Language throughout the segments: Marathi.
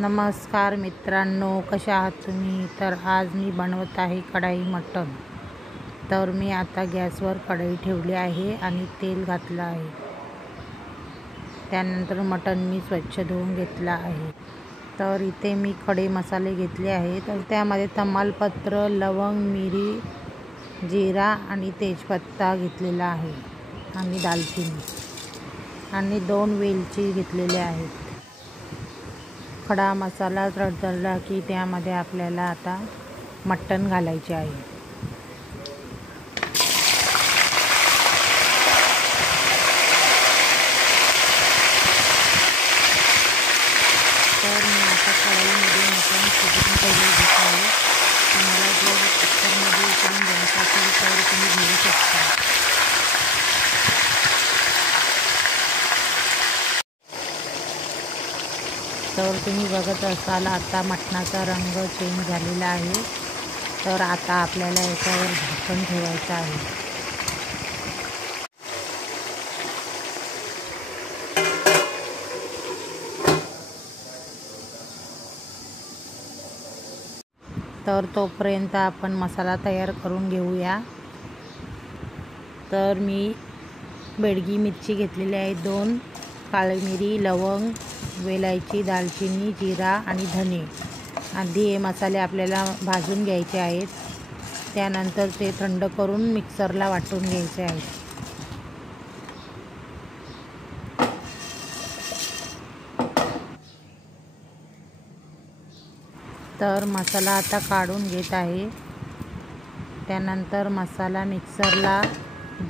नमस्कार मित्रांनो, कशा आहात तुम्ही? तर आज मी बनवत आहे कढई मटण। तर मी आता गॅसवर कढई ठेवली आहे आणि तेल घातलं आहे। त्यानंतर मटण मी स्वच्छ धुवून घेतला आहे। तर इथे मी खडे मसाले घेतले आहे। तर त्यामध्ये तमालपत्र, लवंग, मिरी, जिरा आणि तेजपत्ता घेतलेला आहे आणि दालचिनी आणि 2 वेलची घेतलेल्या आहेत। खडा मसाला तडतडला की त्यामध्ये आपल्याला आता मटण घालायचे आहे। तर मी आता कढईमध्ये मटण शिजवून ठेवले आहे। तुम्हाला जर कुकरमध्ये उकळून घ्यायचं असेल तर तुम्ही घेऊ शकता। तर तुम्ही बघत असाल आता मटणाचा रंग चेंज झालेला आहे। तर आता आपल्याला याच्यावर झाकण ठेवायचं आहे। तर तोपर्यंत आपण मसाला तयार करून घेऊया। तर मी बेडगी मिरची घेतलेली आहे, 2 काळी मिरी, लवंग, वेलायची, दालचिनी, जिरा आणि धने। आधी हे मसाले आपल्याला भाजून घ्यायचे आहेत। त्यानंतर ते थंड करून मिक्सरला वाटून घ्यायचे आहेत। तर मसाला आता काढून घेत आहे। त्यानंतर मसाला मिक्सरला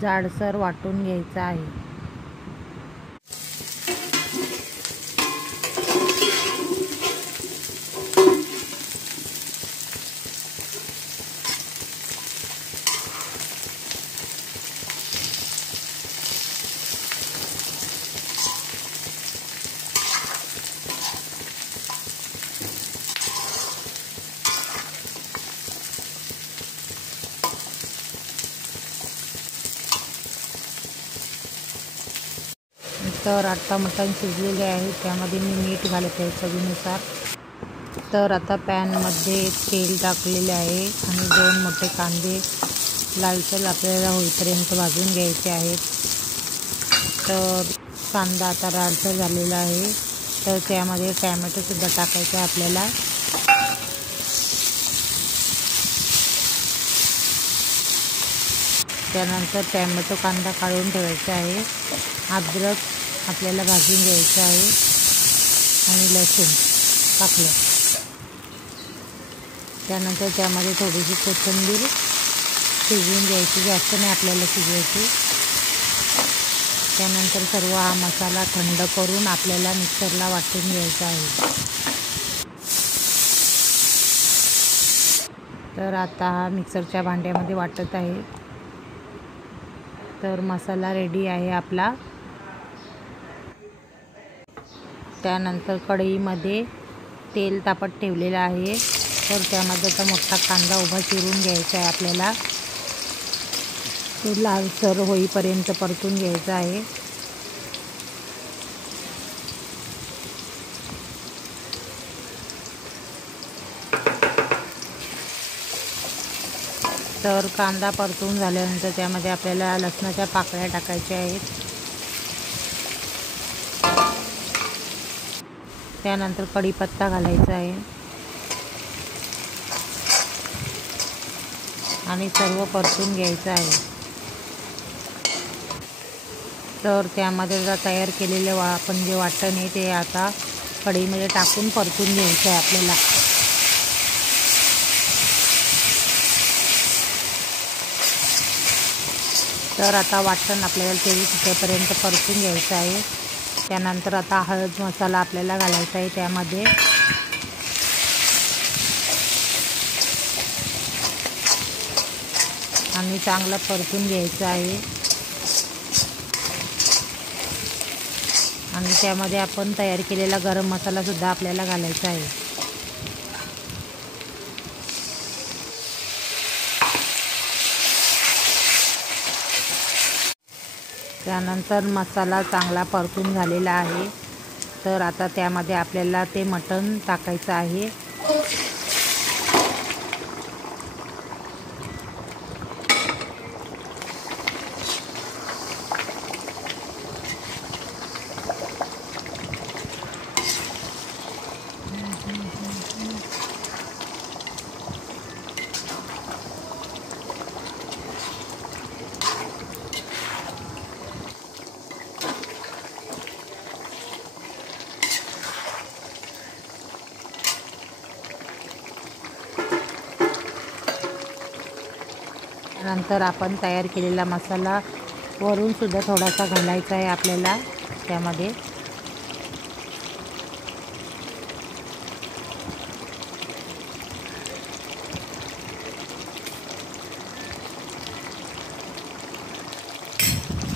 जाडसर वाटून घ्यायचा आहे। तर आता मटण शिजलेले आहे, त्यामध्ये मी मीठ घालत आहे चवीनुसार। तर आता पॅनमध्ये तेल टाकलेले आहे आणि 2 मोठे कांदे लालसर आपल्याला होईपर्यंत भाजून घ्यायचे आहेत। तर कांदा आता लालसर झालेला आहे। तर त्यामध्ये टॅमॅटोसुद्धा टाकायचा आहे आपल्याला। त्यानंतर टॅमॅटो कांदा काढून ठेवायचा आहे। अद्रक आपल्याला भाजून घ्यायचं आहे आणि लसूण टाकलं। त्यानंतर त्यामध्ये थोडीशी कोथिंबीर शिजवून घ्यायची, जास्त नाही आपल्याला शिजवायची। त्यानंतर सर्व हा मसाला थंड करून आपल्याला मिक्सरला वाटून घ्यायचा आहे। तर आता हा मिक्सरच्या भांड्यामध्ये वाटत आहे। तर मसाला रेडी आहे आपला। त्यानंतर कढईमध्ये तेल तापत ठेवलेलं आहे। तर त्यामध्ये आता मोठा कांदा उभा चिरून घ्यायचा आहे आपल्याला। तो लालसर होईपर्यंत परतून घ्यायचा आहे। तर कांदा परतून झाल्यानंतर त्यामध्ये आपल्याला लसणाच्या पाकळ्या टाकायच्या आहेत। त्यानंतर कढीपत्ता घालायचा आहे आणि सर्व परतून घ्यायचं आहे। तर त्यामध्ये तयार केलेले आपण जे वाटण आहे ते आता कढईमध्ये टाकून परतून घ्यायचं आहे आपल्याला। तर आता वाटण आपल्याला तेल सुटेपर्यंत परतून घ्यायचं आहे। त्यानंतर आता हळद मसाला आपल्याला घालायचा आहे त्यामध्ये। आणि चांगलं परतून घ्यायचं आहे आणि त्यामध्ये आपण तयार केलेला गरम मसालासुद्धा आपल्याला घालायचा आहे। त्यानंतर मसाला चांगला परतून झालेला आहे। तर आता त्यामध्ये आपल्याला ते मटण टाकायचं आहे. नंतर आपण तयार केलेला मसाला वरून सुद्धा थोडासा घालायचा आहे आपल्याला त्यामध्ये.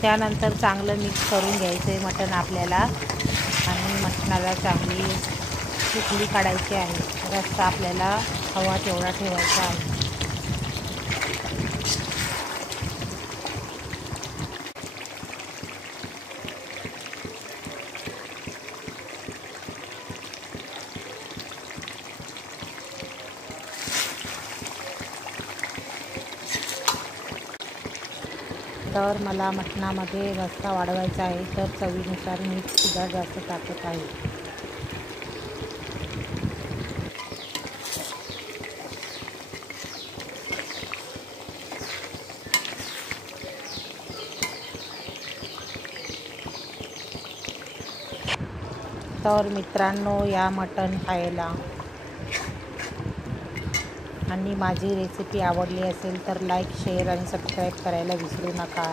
त्यानंतर चांगलं मिक्स करून घ्यायचं आहे मटण आपल्याला आणि मटणाला चांगली उकळी काढायची आहे. रस्सा आपल्याला हवा तेवढा ठेवायचा आहे. तर मला मटणामध्ये रस्सा वाढवायचा आहे, तर चवीनुसार मीठसुद्धा जास्त टाकत आहे. तर मित्रांनो, या मटण खायला आणि माझी रेसिपी आवडली असेल तर लाईक, शेअर आणि सबस्क्राईब करायला विसरू नका.